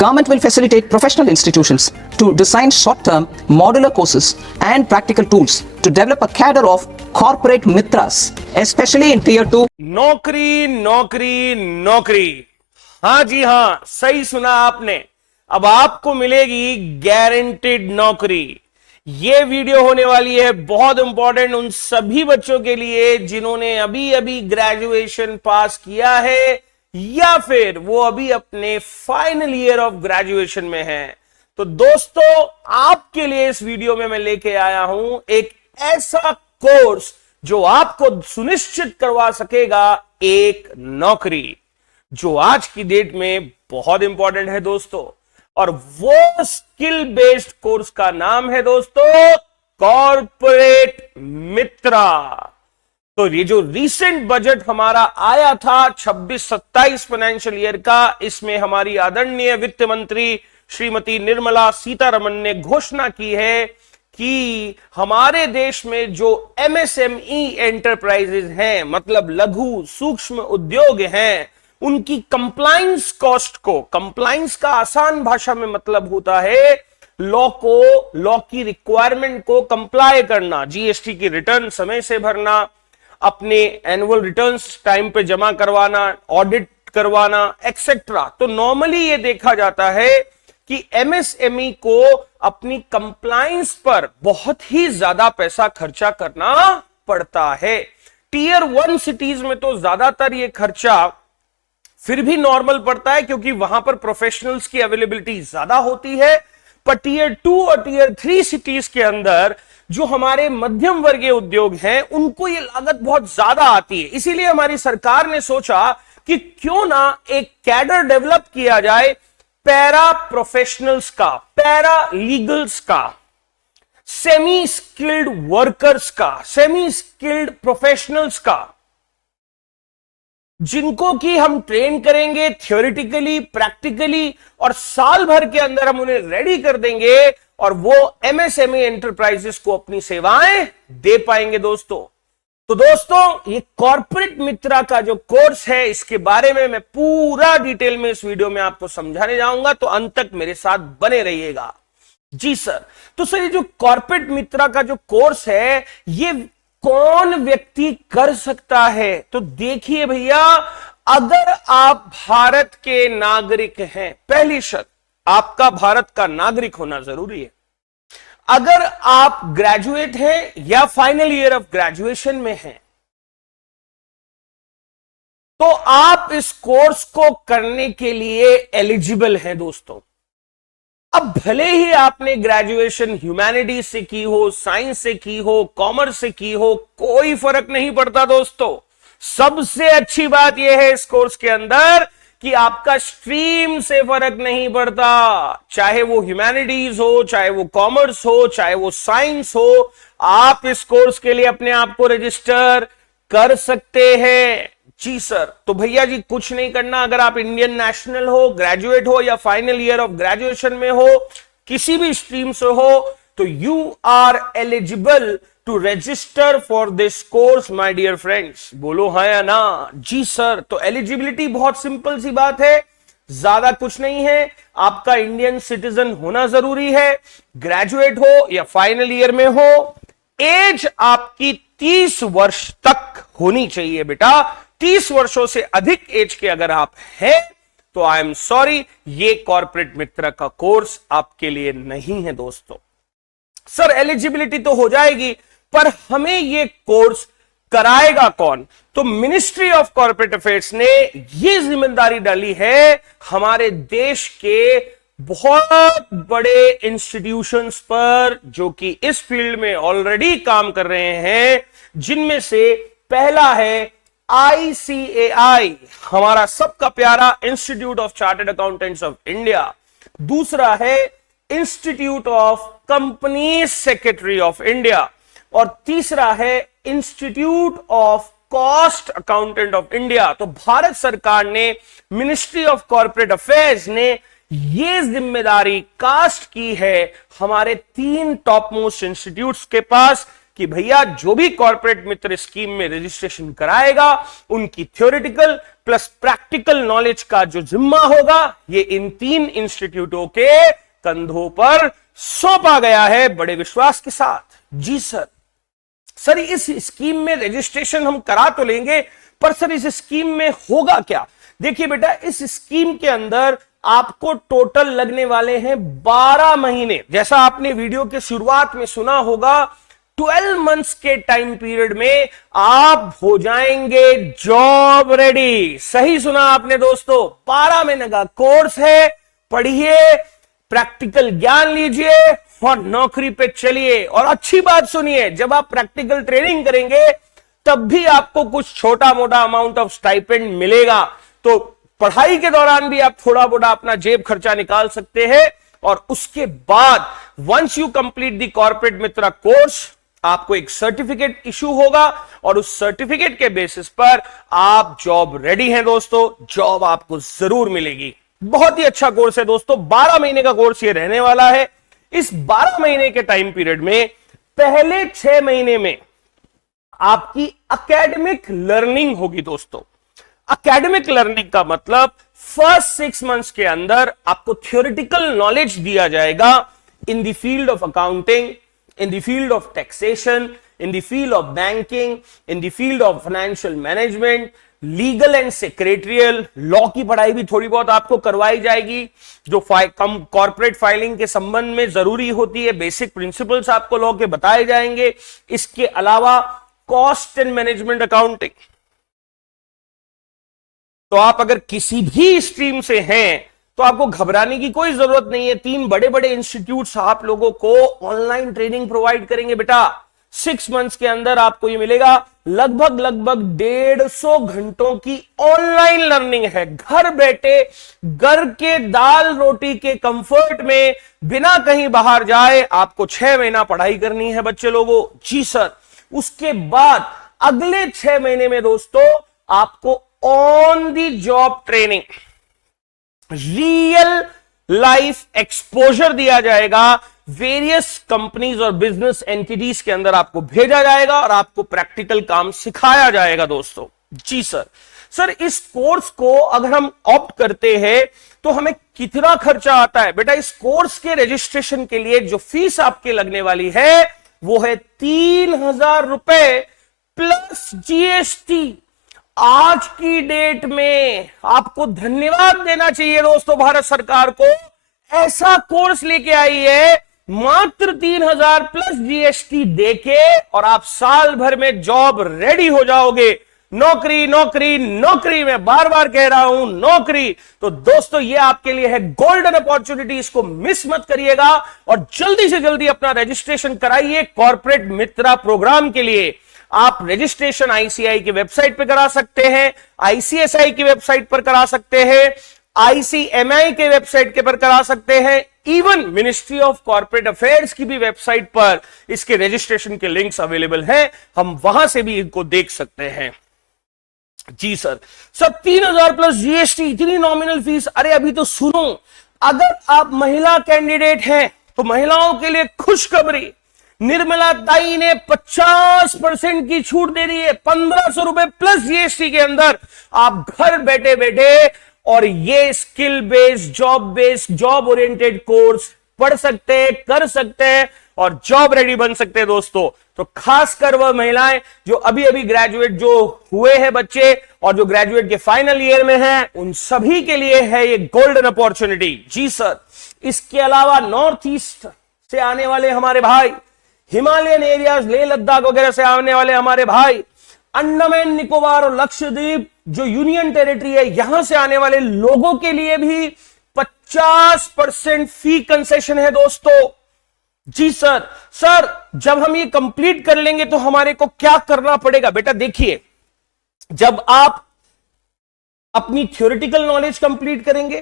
Government will facilitate professional institutions to design short-term modular courses and practical tools to develop a cadre of corporate mitras, especially in tier 2. नौकरी नौकरी नौकरी, हाँ जी हाँ, सही सुना आपने। अब आपको मिलेगी गारंटेड नौकरी। ये वीडियो होने वाली है बहुत इंपॉर्टेंट उन सभी बच्चों के लिए जिन्होंने अभी अभी ग्रेजुएशन पास किया है या फिर वो अभी अपने फाइनल ईयर ऑफ ग्रेजुएशन में हैं। तो दोस्तों, आपके लिए इस वीडियो में मैं लेके आया हूं एक ऐसा कोर्स जो आपको सुनिश्चित करवा सकेगा एक नौकरी, जो आज की डेट में बहुत इंपॉर्टेंट है दोस्तों। और वो स्किल बेस्ड कोर्स का नाम है दोस्तों कॉर्पोरेट मित्रा। तो ये जो रीसेंट बजट हमारा आया था 26-27 फाइनेंशियल ईयर का, इसमें हमारी आदरणीय वित्त मंत्री श्रीमती निर्मला सीतारमण ने घोषणा की है कि हमारे देश में जो एमएसएमई एंटरप्राइजेज हैं, मतलब लघु सूक्ष्म उद्योग हैं, उनकी कंप्लायंस कॉस्ट को, कंप्लायंस का आसान भाषा में मतलब होता है लॉ की रिक्वायरमेंट को कंप्लाई करना, जीएसटी की रिटर्न समय से भरना, अपने एनुअल रिटर्न्स टाइम पे जमा करवाना, ऑडिट करवाना एक्सेट्रा। तो नॉर्मली ये देखा जाता है कि एमएसएमई को अपनी कंप्लायंस पर बहुत ही ज्यादा पैसा खर्चा करना पड़ता है। टीयर 1 सिटीज में तो ज्यादातर ये खर्चा फिर भी नॉर्मल पड़ता है क्योंकि वहां पर प्रोफेशनल्स की अवेलेबिलिटी ज्यादा होती है। पर टीयर 2 और टीयर 3 सिटीज के अंदर जो हमारे मध्यम वर्गीय उद्योग हैं, उनको ये लागत बहुत ज्यादा आती है। इसीलिए हमारी सरकार ने सोचा कि क्यों ना एक कैडर डेवलप किया जाए पैरा प्रोफेशनल्स का, पैरा लीगल्स का, सेमी स्किल्ड वर्कर्स का, सेमी स्किल्ड प्रोफेशनल्स का, जिनको कि हम ट्रेन करेंगे थियोरिटिकली, प्रैक्टिकली, और साल भर के अंदर हम उन्हें रेडी कर देंगे और वो एमएसएमई एंटरप्राइजेस को अपनी सेवाएं दे पाएंगे दोस्तों। तो दोस्तों, ये कॉर्पोरेट मित्रा का जो कोर्स है, इसके बारे में मैं पूरा डिटेल में इस वीडियो में आपको समझाने जाऊंगा, तो अंत तक मेरे साथ बने रहिएगा। जी सर। तो सर, ये जो कॉर्पोरेट मित्रा का जो कोर्स है, ये कौन व्यक्ति कर सकता है? तो देखिए भैया, अगर आप भारत के नागरिक हैं, पहली शर्त आपका भारत का नागरिक होना जरूरी है। अगर आप ग्रेजुएट हैं या फाइनल ईयर ऑफ ग्रेजुएशन में हैं, तो आप इस कोर्स को करने के लिए एलिजिबल हैं दोस्तों। अब भले ही आपने ग्रेजुएशन ह्यूमैनिटीज से की हो, साइंस से की हो, कॉमर्स से की हो, कोई फर्क नहीं पड़ता दोस्तों। सबसे अच्छी बात यह है इस कोर्स के अंदर कि आपका स्ट्रीम से फर्क नहीं पड़ता, चाहे वो ह्यूमैनिटीज हो, चाहे वो कॉमर्स हो, चाहे वो साइंस हो, आप इस कोर्स के लिए अपने आप को रजिस्टर कर सकते हैं। जी सर। तो भैया जी, कुछ नहीं करना। अगर आप इंडियन नेशनल हो, ग्रेजुएट हो या फाइनल ईयर ऑफ ग्रेजुएशन में हो, किसी भी स्ट्रीम से हो, तो you are eligible to register for this course my dear friends. बोलो हाँ या ना? जी सर। तो एलिजिबिलिटी बहुत सिंपल सी बात है, ज्यादा कुछ नहीं है। आपका इंडियन सिटीजन होना जरूरी है, ग्रेजुएट हो या फाइनल ईयर में हो, एज आपकी 30 वर्ष तक होनी चाहिए बेटा। 30 वर्षों से अधिक एज के अगर आप हैं, तो आई एम सॉरी, ये कॉर्पोरेट मित्रा का कोर्स आपके लिए नहीं है दोस्तों। सर, एलिजिबिलिटी तो हो जाएगी, पर हमें ये कोर्स कराएगा कौन? तो मिनिस्ट्री ऑफ कॉर्पोरेट अफेयर्स ने ये जिम्मेदारी डाली है हमारे देश के बहुत बड़े इंस्टीट्यूशंस पर, जो कि इस फील्ड में ऑलरेडी काम कर रहे हैं, जिनमें से पहला है आईसीएआई, हमारा सबका प्यारा institute of chartered accountants of India. दूसरा है institute of company secretary of India, और तीसरा है institute of cost accountant of India. तो भारत सरकार ने, मिनिस्ट्री ऑफ कॉर्पोरेट अफेयर्स ने ये जिम्मेदारी कास्ट की है हमारे 3 टॉप मोस्ट इंस्टीट्यूट्स के पास कि भैया जो भी कॉर्पोरेट मित्र स्कीम में रजिस्ट्रेशन कराएगा उनकी थ्योरेटिकल प्लस प्रैक्टिकल नॉलेज का जो जिम्मा होगा ये इन 3 इंस्टीट्यूटों के कंधों पर सौंपा गया है बड़े विश्वास के साथ। जी सर इस स्कीम में रजिस्ट्रेशन हम करा तो लेंगे, पर सर इस स्कीम में होगा क्या? देखिए बेटा, इस स्कीम के अंदर आपको टोटल लगने वाले हैं 12 महीने। जैसा आपने वीडियो के शुरुआत में सुना होगा, 12 मंथ्स के टाइम पीरियड में आप हो जाएंगे जॉब रेडी। सही सुना आपने दोस्तों, 12 महीने का कोर्स है। पढ़िए, प्रैक्टिकल ज्ञान लीजिए और नौकरी पे चलिए। और अच्छी बात सुनिए, जब आप प्रैक्टिकल ट्रेनिंग करेंगे तब भी आपको कुछ छोटा मोटा अमाउंट ऑफ स्टाइपेंड मिलेगा। तो पढ़ाई के दौरान भी आप थोड़ा मोटा अपना जेब खर्चा निकाल सकते हैं। और उसके बाद once you complete the corporate Mitra course, आपको एक सर्टिफिकेट इशू होगा और उस सर्टिफिकेट के बेसिस पर आप जॉब रेडी हैं दोस्तों। जॉब आपको जरूर मिलेगी। बहुत ही अच्छा कोर्स है दोस्तों, 12 महीने का कोर्स ये रहने वाला है। इस 12 महीने के टाइम पीरियड में पहले 6 महीने में आपकी एकेडमिक लर्निंग होगी दोस्तों। एकेडमिक लर्निंग का मतलब फर्स्ट 6 मंथ्स के अंदर आपको थ्योरेटिकल नॉलेज दिया जाएगा in the field of accounting, in the field of taxation, in the field of banking, in the field of financial management, legal and secretarial law की पढ़ाई भी थोड़ी बहुत आपको करवाई जाएगी, जो कॉर्पोरेट फाइलिंग के संबंध में जरूरी होती है। बेसिक प्रिंसिपल्स आपको लॉ के बताए जाएंगे। इसके अलावा कॉस्ट एंड मैनेजमेंट अकाउंटिंग। तो आप अगर किसी भी स्ट्रीम से हैं तो आपको घबराने की कोई जरूरत नहीं है। 3 बड़े बड़े इंस्टीट्यूट्स आप लोगों को ऑनलाइन ट्रेनिंग प्रोवाइड करेंगे बेटा। 6 मंथ्स के अंदर आपको ये मिलेगा। लगभग 150 घंटों की ऑनलाइन लर्निंग है। घर बैठे, घर के दाल रोटी के कंफर्ट में, बिना कहीं बाहर जाए आपको 6 महीना पढ़ाई करनी है बच्चे लोगों। जी सर। उसके बाद अगले 6 महीने में दोस्तों आपको on the job training, real life exposure दिया जाएगा। वेरियस कंपनीज और बिजनेस एंटिटीज के अंदर आपको भेजा जाएगा और आपको प्रैक्टिकल काम सिखाया जाएगा दोस्तों। जी सर इस कोर्स को अगर हम ऑप्ट करते हैं तो हमें कितना खर्चा आता है? बेटा, इस कोर्स के रजिस्ट्रेशन के लिए जो फीस आपके लगने वाली है वो है 3,000 रुपए प्लस जीएसटी। आज की डेट में आपको धन्यवाद देना चाहिए दोस्तों भारत सरकार को, ऐसा कोर्स लेके आई है मात्र 3,000 प्लस जीएसटी देके, और आप साल भर में जॉब रेडी हो जाओगे। नौकरी नौकरी नौकरी, मैं बार बार कह रहा हूं नौकरी। तो दोस्तों ये आपके लिए है गोल्डन अपॉर्चुनिटी, इसको मिस मत करिएगा और जल्दी से जल्दी अपना रजिस्ट्रेशन कराइए कॉर्पोरेट मित्रा प्रोग्राम के लिए। आप रजिस्ट्रेशन आईसीआई की वेबसाइट पर करा सकते हैं, आईसीएसआई की वेबसाइट पर करा सकते हैं, आईसीएमआई के वेबसाइट के पर करा सकते हैं, even ministry of corporate affairs की भी वेबसाइट पर इसके रजिस्ट्रेशन के लिंक्स अवेलेबल हैं। हम वहां से भी इनको देख सकते हैं। जी सर 3,000 प्लस जीएसटी, इतनी नॉमिनल फीस। अरे अभी तो सुनो, अगर आप महिला कैंडिडेट हैं तो महिलाओं के लिए खुशखबरी, निर्मला ताई ने 50% की छूट दे दी है। 1,500 रुपए प्लस जीएसटी के अंदर आप घर बैठे बैठे और ये skill based, job oriented course पढ़ सकते हैं, कर सकते हैं और जॉब रेडी बन सकते हैं दोस्तों। तो खासकर वह महिलाएं जो अभी अभी ग्रेजुएट जो हुए हैं बच्चे और जो ग्रेजुएट के फाइनल ईयर में हैं, उन सभी के लिए है ये गोल्डन अपॉर्चुनिटी। जी सर। इसके अलावा नॉर्थ ईस्ट से आने वाले हमारे भाई, हिमालयन एरियाज, लेह लद्दाख वगैरह से आने वाले हमारे भाई, अंडमान निकोबार और लक्षद्वीप जो यूनियन टेरिटरी है, यहां से आने वाले लोगों के लिए भी 50% फी कंसेशन है दोस्तों। जी सर जब हम ये कंप्लीट कर लेंगे तो हमारे को क्या करना पड़ेगा? बेटा देखिए, जब आप अपनी थ्योरेटिकल नॉलेज कंप्लीट करेंगे,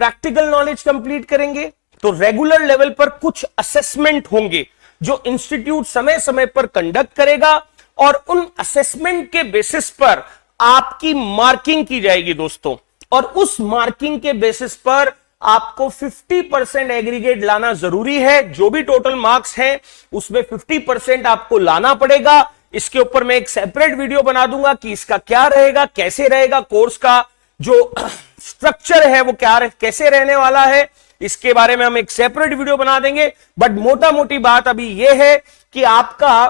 प्रैक्टिकल नॉलेज कंप्लीट करेंगे, तो रेगुलर लेवल पर कुछ असेसमेंट होंगे जो इंस्टीट्यूट समय समय पर कंडक्ट करेगा और उन असेसमेंट के बेसिस पर आपकी मार्किंग की जाएगी दोस्तों। और उस मार्किंग के बेसिस पर आपको 50% एग्रीगेट लाना जरूरी है। जो भी टोटल मार्क्स हैं उसमें 50% आपको लाना पड़ेगा। इसके ऊपर मैं एक सेपरेट वीडियो बना दूंगा कि इसका क्या रहेगा, कैसे रहेगा, कोर्स का जो स्ट्रक्चर है वो क्या कैसे रहने वाला है, इसके बारे में हम एक सेपरेट वीडियो बना देंगे। बट मोटा मोटी बात अभी यह है कि आपका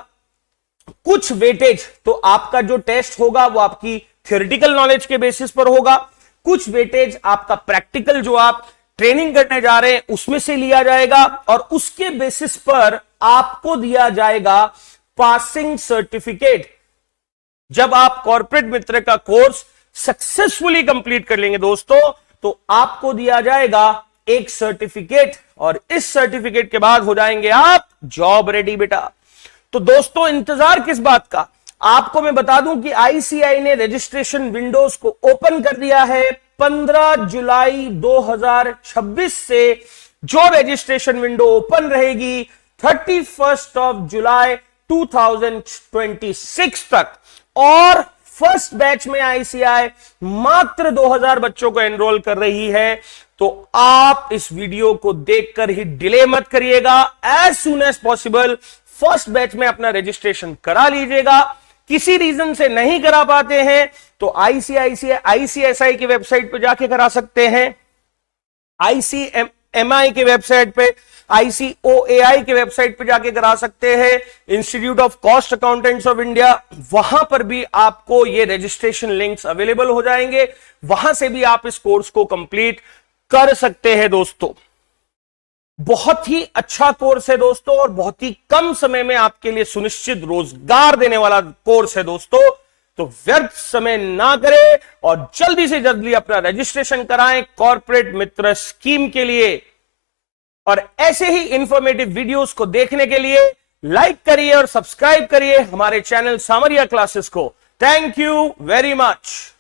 कुछ वेटेज, तो आपका जो टेस्ट होगा वो आपकी थ्योरेटिकल नॉलेज के बेसिस पर होगा, कुछ वेटेज आपका प्रैक्टिकल जो आप ट्रेनिंग करने जा रहे हैं उसमें से लिया जाएगा, और उसके बेसिस पर आपको दिया जाएगा पासिंग सर्टिफिकेट। जब आप कॉर्पोरेट मित्र का कोर्स सक्सेसफुली कंप्लीट कर लेंगे दोस्तों, तो आपको दिया जाएगा एक सर्टिफिकेट, और इस सर्टिफिकेट के बाद हो जाएंगे आप जॉब रेडी बेटा। तो दोस्तों इंतजार किस बात का, आपको मैं बता दूं कि आईसीआई ने रजिस्ट्रेशन विंडोज को ओपन कर दिया है। 15 जुलाई 2026 से जो रजिस्ट्रेशन विंडो ओपन रहेगी 31 ऑफ जुलाई 2026 तक, और फर्स्ट बैच में आईसीआई मात्र 2000 बच्चों को एनरोल कर रही है। तो आप इस वीडियो को देखकर ही डिले मत करिएगा, as soon as possible first batch में अपना रजिस्ट्रेशन करा लीजिएगा। किसी रीजन से नहीं करा पाते हैं तो आईसीएसआई की वेबसाइट पे जाके करा सकते हैं, आईसीएमआई की वेबसाइट पे, आईसीओएआई की वेबसाइट पे जाके करा सकते हैं, institute of cost accountants of India, वहां पर भी आपको ये रजिस्ट्रेशन लिंक्स अवेलेबल हो जाएंगे, वहां से भी आप इस कोर्स को कंप्लीट कर सकते हैं दोस्तों। बहुत ही अच्छा कोर्स है दोस्तों, और बहुत ही कम समय में आपके लिए सुनिश्चित रोजगार देने वाला कोर्स है दोस्तों। तो व्यर्थ समय ना करें और जल्दी से जल्दी अपना रजिस्ट्रेशन कराएं कॉर्पोरेट मित्र स्कीम के लिए। और ऐसे ही इंफॉर्मेटिव वीडियोस को देखने के लिए लाइक करिए और सब्सक्राइब करिए हमारे चैनल सामरिया क्लासेस को। Thank you very much.